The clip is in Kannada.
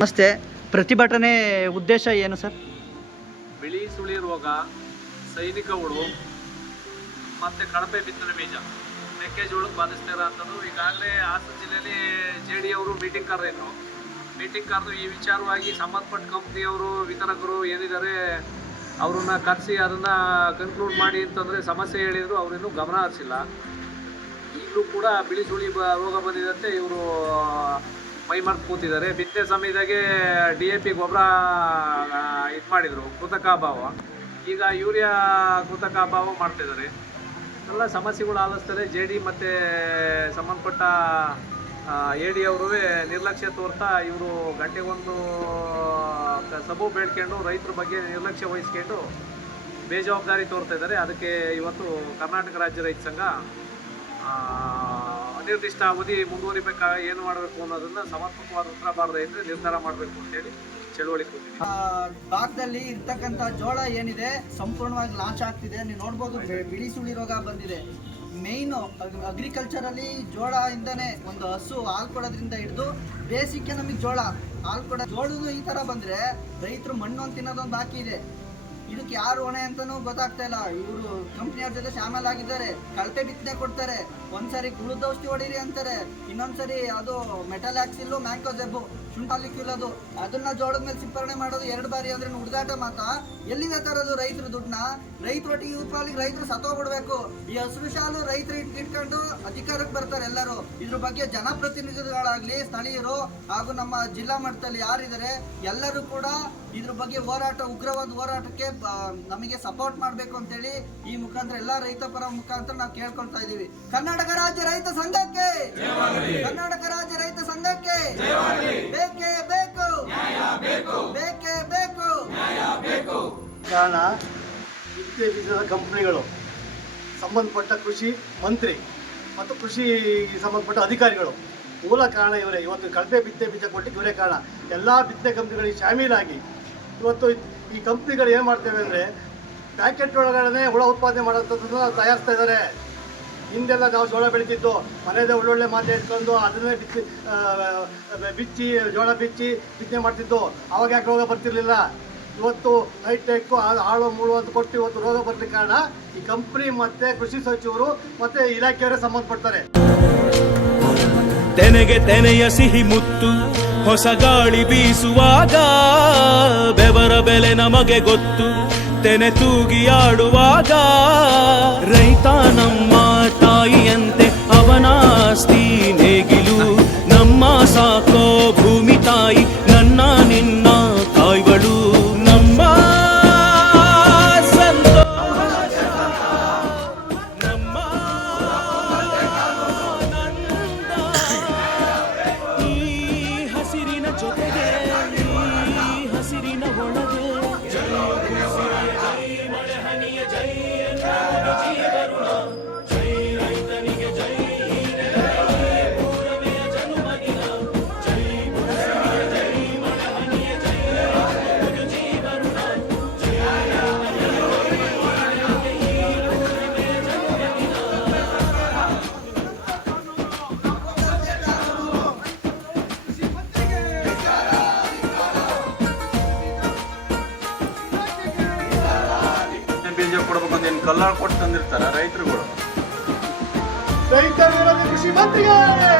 ನಮಸ್ತೆ ಪ್ರತಿಭಟನೆ ಉದ್ದೇಶ ಏನು ಸರ್? ಬಿಳಿ ಸುಳಿ ರೋಗ, ಸೈನಿಕ ಹುಳು, ಮತ್ತು ಕಳಪೆ ಬಿತ್ತನೆ ಬೀಜ. ಮೆಕ್ಕೆಜೋಳಕ್ಕೆ ಬಾಧಿಸ್ತಾ ಇರೋಂಥದ್ದು ಈಗಾಗಲೇ ಹಾಸನ ಜಿಲ್ಲೆಯಲ್ಲಿ ಜೆ ಡಿ ಅವರು ಮೀಟಿಂಗ್ ಕರೆದಿದ್ರು ಮೀಟಿಂಗ್ ಕರೆದು ಈ ವಿಚಾರವಾಗಿ ಸಂಬಂಧಪಟ್ಟ ಕಂಪ್ನಿಯವರು, ವಿತರಕರು ಏನಿದ್ದಾರೆ, ಅವ್ರನ್ನ ಕರೆಸಿ ಅದನ್ನು ಕನ್ಕ್ಲೂಡ್ ಮಾಡಿ ಅಂತಂದರೆ ಸಮಸ್ಯೆ ಹೇಳಿದ್ರು, ಅವರಿನ್ನೂ ಗಮನ ಹರಿಸಿಲ್ಲ. ಈಗಲೂ ಕೂಡ ಬಿಳಿ ಸುಳಿ ರೋಗ ಬಂದಿದಂತೆ ಇವರು ಮೈ ಮರ್ತು ಕೂತಿದ್ದಾರೆ. ಬಿತ್ತನೆ ಸಮಯದಾಗೆ ಡಿ ಎ ಪಿ ಗೊಬ್ಬರ ಇದು ಮಾಡಿದರು, ಕೃತಕ ಅಭಾವ. ಈಗ ಯೂರಿಯಾ ಕೃತಕ ಅಭಾವ ಮಾಡ್ತಿದ್ದಾರೆ. ಎಲ್ಲ ಸಮಸ್ಯೆಗಳು ಆಲಿಸ್ತಾರೆ. ಜೆ ಡಿ ಮತ್ತು ಸಂಬಂಧಪಟ್ಟ ಎ ಡಿ ಅವರು ನಿರ್ಲಕ್ಷ್ಯ ತೋರ್ತಾ ಇವರು ಗಂಟೆಗೊಂದು ಸಬು ಬೇಡ್ಕೊಂಡು ರೈತರ ಬಗ್ಗೆ ನಿರ್ಲಕ್ಷ್ಯ ವಹಿಸ್ಕೊಂಡು ಬೇಜವಾಬ್ದಾರಿ ತೋರ್ತಾ ಇದ್ದಾರೆ. ಅದಕ್ಕೆ ಇವತ್ತು ಕರ್ನಾಟಕ ರಾಜ್ಯ ರೈತ ಸಂಘ ಅನಿರ್ದಿಷ್ಟ ಅವಧಿ ಮುಂದುವರಿಬೇಕಾ, ಏನು ಮಾಡಬೇಕು ಅನ್ನೋದನ್ನ ಸಮರ್ಪಕವಾದ ಉತ್ತರ ಬಾರದೆ ಇದ್ರೆ ನಿರ್ಧಾರ ಮಾಡಬೇಕು ಅಂತ ಹೇಳಿ ಚಳುವಳಿ ಭಾಗದಲ್ಲಿ ಇರ್ತಕ್ಕಂಥ ಜೋಳ ಏನಿದೆ, ಸಂಪೂರ್ಣವಾಗಿ ಲಾಂಚ್ ಆಗ್ತಿದೆ. ನೀವು ನೋಡ್ಬೋದು ಬಿಳಿ ಸುಳಿ ರೋಗ ಬಂದಿದೆ. ಮೇಯ್ನು ಅಗ್ರಿಕಲ್ಚರ್ ಅಲ್ಲಿ ಜೋಳ ಇಂದನೇ ಒಂದು ಹಸು ಹಾಲು ಕೊಡೋದ್ರಿಂದ ಹಿಡಿದು ಬೇಸಿಗೆ ನಮಗೆ ಜೋಳ, ಹಾಲು ಕೊಡೋ ಜೋಳದ ಈ ತರ ಬಂದ್ರೆ ರೈತರು ಮಣ್ಣು ಅಂತ ತಿನ್ನೋದೊಂದು ಬಾಕಿ ಇದೆ. ಇದಕ್ಕೆ ಯಾರು ಹೊಣೆ ಅಂತಾನೂ ಗೊತ್ತಾಗ್ತಾ ಇಲ್ಲ. ಇವರು ಕಂಪ್ನಿಯವ್ರ ಜೊತೆ ಶಾಮಲ್ ಆಗಿದ್ದಾರೆ. ಕಳಪೆ ಬಿತ್ತನೆ ಕೊಡ್ತಾರೆ. ಒಂದ್ಸರಿ ಗುಳದ ಔಷಧಿ ಹೊಡೀರಿ ಅಂತಾರೆ. ಇನ್ನೊಂದ್ಸರಿ ಅದು ಮೆಟಲ್ ಆಕ್ಸಿಲ್ಲು ಮ್ಯಾಂಕೋಜೆಬ್ಬು ಶುಂಠಾಲಿಕ್ಯೂಲ್ ಅದು. ಅದನ್ನ ಜೋಳದ ಮೇಲೆ ಸಿಂಪರಣೆ ಮಾಡೋದು ಎರಡು ಬಾರಿ ಅಂದ್ರೆ ಹುಡುಗಾಟ ಮಾತ್ರ ಎಲ್ಲಿಂದ ತರೋದು ರೈತರ ದುಡ್ಡನ್ನ? ರೈತರೊಟ್ಟಿಗೆ ಇವ್ರ ಪಾಲಿಗೆ ರೈತರು ಸತ್ತೋಗ್ಬಿಡ್ಬೇಕು. ಈ ಹಸಿರು ಶಾಲು ರೈತರು ಇಟ್ಕೊಂಡು ಅಧಿಕಾರಕ್ಕೆ ಬರ್ತಾರೆ ಎಲ್ಲರೂ. ಇದ್ರ ಬಗ್ಗೆ ಜನಪ್ರತಿನಿಧಿಗಳಾಗ್ಲಿ, ಸ್ಥಳೀಯರು ಹಾಗೂ ನಮ್ಮ ಜಿಲ್ಲಾ ಮಟ್ಟದಲ್ಲಿ ಯಾರಿದ್ದಾರೆ, ಎಲ್ಲರೂ ಕೂಡ ಇದ್ರ ಬಗ್ಗೆ ಹೋರಾಟ, ಉಗ್ರವಾದ ಹೋರಾಟಕ್ಕೆ ನಮಗೆ ಸಪೋರ್ಟ್ ಮಾಡಬೇಕು ಅಂತೇಳಿ ಈ ಮುಖಾಂತರ ಎಲ್ಲ ರೈತ ಪರ ಮುಖಾಂತರ ನಾವು ಕೇಳ್ಕೊಳ್ತಾ ಇದ್ದೀವಿ. ಕರ್ನಾಟಕ ರಾಜ್ಯ ರೈತ ಸಂಘಕ್ಕೆ! ಕರ್ನಾಟಕ ರಾಜ್ಯ ರೈತ ಸಂಘಕ್ಕೆ! ಬೇಕೇ ಬೇಕು! ಬೇಕೇ ಬೇಕು! ಕಾರಣ ಬಿತ್ತೆ ಬೀಜದ ಕಂಪನಿಗಳು, ಸಂಬಂಧಪಟ್ಟ ಕೃಷಿ ಮಂತ್ರಿ ಮತ್ತು ಕೃಷಿ ಸಂಬಂಧಪಟ್ಟ ಅಧಿಕಾರಿಗಳು. ಮೂಲ ಕಾರಣ ಇವರೇ. ಇವತ್ತು ಕಳಪೆ ಬಿತ್ತೆ ಬೀಜ ಕೊಟ್ಟಿದ್ದು ಇವರೇ ಕಾರಣ. ಎಲ್ಲ ಬಿತ್ತನೆ ಕಂಪ್ನಿಗಳಿಗೆ ಶಾಮೀಲಾಗಿ ಇವತ್ತು ಈ ಕಂಪ್ನಿಗಳು ಏನು ಮಾಡ್ತೇವೆ ಅಂದರೆ ಪ್ಯಾಕೆಟ್ ಒಳಗಡೆ ಹುಳ ಉತ್ಪಾದನೆ ಮಾಡೋದನ್ನ ತಯಾರಿಸ್ತಾ ಇದ್ದಾರೆ. ಹಿಂದೆಲ್ಲ ನಾವು ಜೋಳ ಬೆಳೀತಿದ್ದು ಮನೆಯದೇ ಒಳ್ಳೊಳ್ಳೆ ಮಾತೆ ಇಟ್ಕೊಂಡು ಅದನ್ನೇ ಬಿಚ್ಚಿ ಬಿಚ್ಚಿ ಜೋಳ ಬಿಚ್ಚಿ ಬಿತ್ತನೆ ಮಾಡ್ತಿದ್ದು. ಅವಾಗ ಯಾಕೆ ರೋಗ ಬರ್ತಿರ್ಲಿಲ್ಲ? ಇವತ್ತು ಹೈಟೆಕ್ ಆಳು ಮೂಳು ಅಂತ ಕೊಟ್ಟು ಇವತ್ತು ರೋಗ ಬರ್ಲಿಕ್ಕೆ ಕಾರಣ ಈ ಕಂಪ್ನಿ ಮತ್ತೆ ಕೃಷಿ ಸಚಿವರು ಮತ್ತೆ ಇಲಾಖೆಯವರೇ ಸಂಬಂಧಪಡ್ತಾರೆ. ತೆನೆಗೆ ತೆನೆಯ ಸಿಹಿ ಮುತ್ತು ಹೊಸ ಗಾಳಿ ಬೀಸುವಾಗ ಬೆವರ ಬೆಲೆ ನಮಗೆ ಗೊತ್ತು ತೆನೆ ತೂಗಿ ಆಡುವಾಗ ರೈತ ನಮ್ಮ ತಾಯಿಯಂತೆ ಅವನಾಸ್ತಿ ದಲ್ಲಾಳ ಕೊಟ್ಟು ತಂದಿರ್ತಾರೆ ರೈತರುಗಳು. ರೈತರು ಕೃಷಿ ಮಂತ್ರಿಗಳೇ!